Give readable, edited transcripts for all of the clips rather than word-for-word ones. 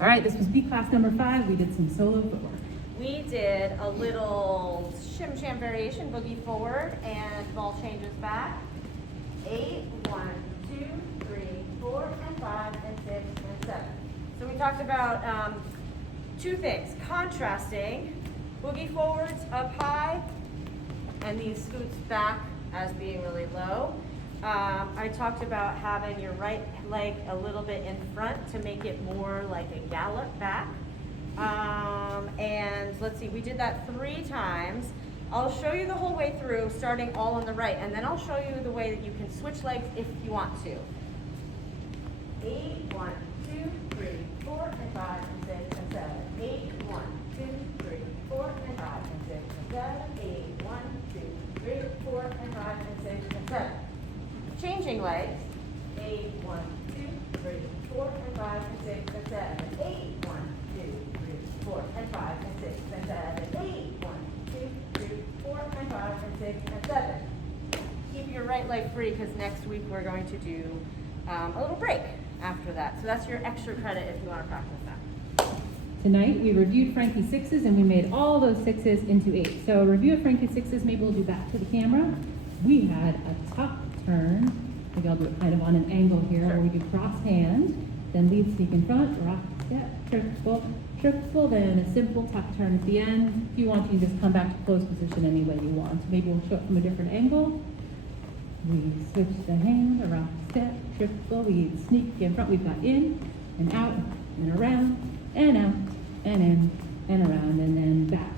All right, this was B class number 5. We did some solo footwork. We did a little shim sham variation, boogie forward, and ball changes back. 8, 1, 2, 3, 4, and 5, and 6, and 7. So we talked about two things: contrasting boogie forwards up high, and these scoots back as being really low. I talked about having your right leg a little bit in front to make it more like a gallop back. And let's see, we did that 3 times. I'll show you the whole way through, starting all on the right, and then I'll show you the way that you can switch legs if you want to. 8, 1, 2, 3, 4, and 5, and 6, and 7. 8, 1, 2, 3, 4, and 5, and 6, and 7. 8, 1, 2, 3, 4, and 5, and 6, and 7. Changing legs. 8, 1, 2, 3, 4, and 5, and 6, and 7. 8, 1, 2, 3, 4, and 5, and 6, and 7. 8, 1, 2, 3, 4, and 5, and 6, and 7. Keep your right leg free because next week we're going to do a little break after that. So that's your extra credit if you want to practice that. Tonight, we reviewed Frankie 6s and we made all those 6s into 8s. So a review of Frankie 6s, maybe we'll do back to the camera. We had a tuck turn. Maybe I'll do it kind of on an angle here where we do cross hand, then lead sneak in front, rock, step, triple, then a simple tuck turn at the end. If you want, you can just come back to closed position any way you want. Maybe we'll show it from a different angle. We switch the hand, a rock, step, triple, we sneak in front. We've got in and out and around and out and in and around and then back.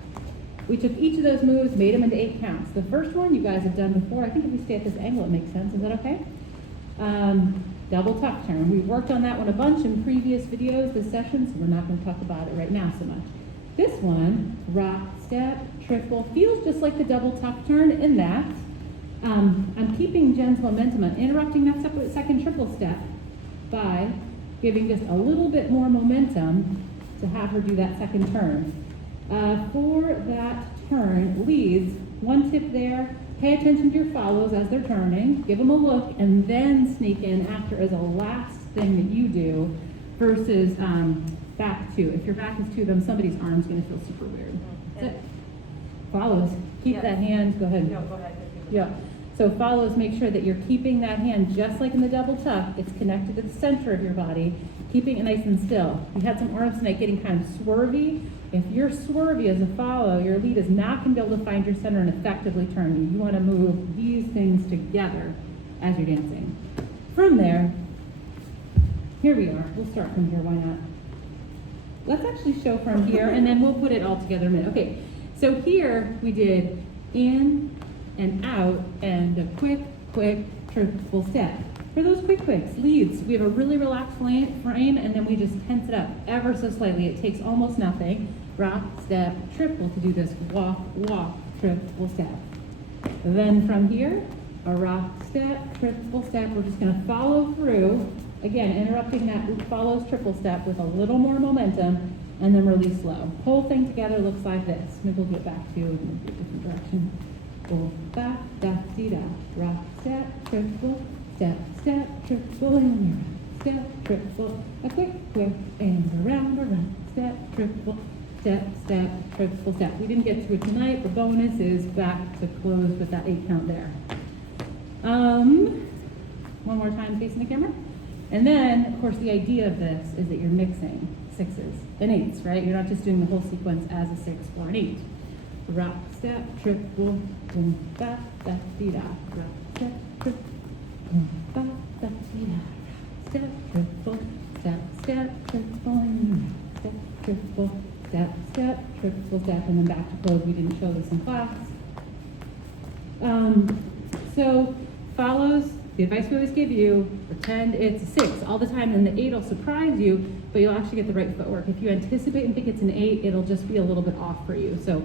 We took each of those moves, made them into 8 counts. The first one you guys have done before. I think if we stay at this angle, it makes sense. Is that okay? Double tuck turn. We worked on that one a bunch in previous videos this session, so we're not going to talk about it right now so much. This one, rock, step, triple, feels just like the double tuck turn in that I'm keeping Jen's momentum. I'm interrupting that second triple step by giving just a little bit more momentum to have her do that second turn. For that turn, leads, one tip there, pay attention to your follows as they're turning, give them a look, and then sneak in after as a last thing that you do versus back 2. If your back is to them, somebody's arm's going to feel super weird. That's it. Follows, keep that hand, go ahead. No, go ahead. Yeah. So follows, make sure that you're keeping that hand just like in the double tuck. It's connected to the center of your body, keeping it nice and still. We had some arms tonight getting kind of swervy. If you're swervy as a follow, your lead is not going to be able to find your center and effectively turn you. You want to move these things together as you're dancing. From there, here we are. We'll start from here, why not? Let's actually show from here, and then we'll put it all together in a minute. Okay, so here we did in and out and a quick triple step. For those quicks, leads, we have a really relaxed frame, and then we just tense it up ever so slightly. It takes almost nothing. Rock, step, triple to do this walk, triple step. Then from here, a rock, step, triple step. We're just gonna follow through, again, interrupting that follows triple step with a little more momentum, and then release slow. Whole thing together looks like this. Maybe we'll get back to in a different direction. Go back, da, dee, da, rock, step, triple, step, triple, and step, triple, a quick, and around, step, triple, step, triple, step. We didn't get to it tonight. The bonus is back to close with that 8 count there. One more time facing the camera. And then, of course, the idea of this is that you're mixing 6s and 8s, right? You're not just doing the whole sequence as a 6 or an 8. Rock, step, triple, boom, ba, da, dee, da. Rock, step, triple, boom, ba, da, dee, da. Step, triple, step, triple, and step, triple, step, triple, step, and then back to close. We didn't show this in class. So follows, the advice we always give you, pretend it's a 6 all the time, and the 8 will surprise you, but you'll actually get the right footwork. If you anticipate and think it's an 8, it'll just be a little bit off for you. So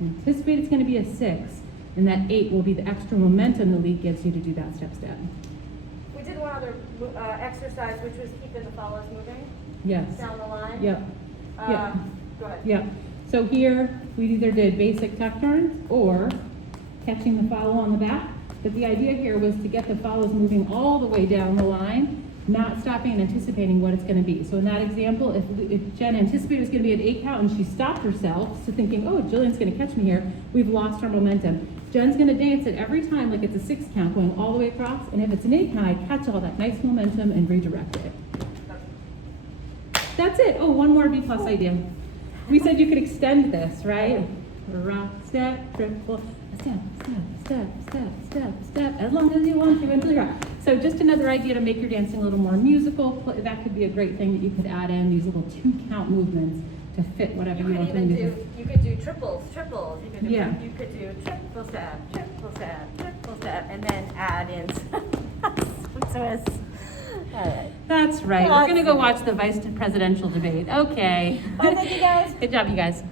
anticipate it's going to be a 6, and that 8 will be the extra momentum the lead gives you to do that step. We did one other exercise, which was keeping the follows moving. Yes. Down the line. Yep. Yeah. Go ahead. Yep. So here, we either did basic tuck turns or catching the follow on the back. But the idea here was to get the follows moving all the way down the line not stopping and anticipating what it's gonna be. So in that example, if Jen anticipated it was gonna be an 8 count and she stopped herself, so thinking, oh, Jillian's gonna catch me here, we've lost our momentum. Jen's gonna dance it every time like it's a 6 count going all the way across, and if it's an 8 count, I catch all that nice momentum and redirect it. That's it. Oh, one more B plus idea. We said you could extend this, right? Rock, step, triple, step, step, step, step, step, step, as long as you want to until you rock. So just another idea to make your dancing a little more musical. That could be a great thing that you could add in, these little 2 count movements to fit whatever you want to do. You could do triples, you could do, Yeah. you could do triple step, and then add in some twists. All right. That's right. We're gonna go watch the vice presidential debate. Okay. Bye, thank you guys. Good job, you guys.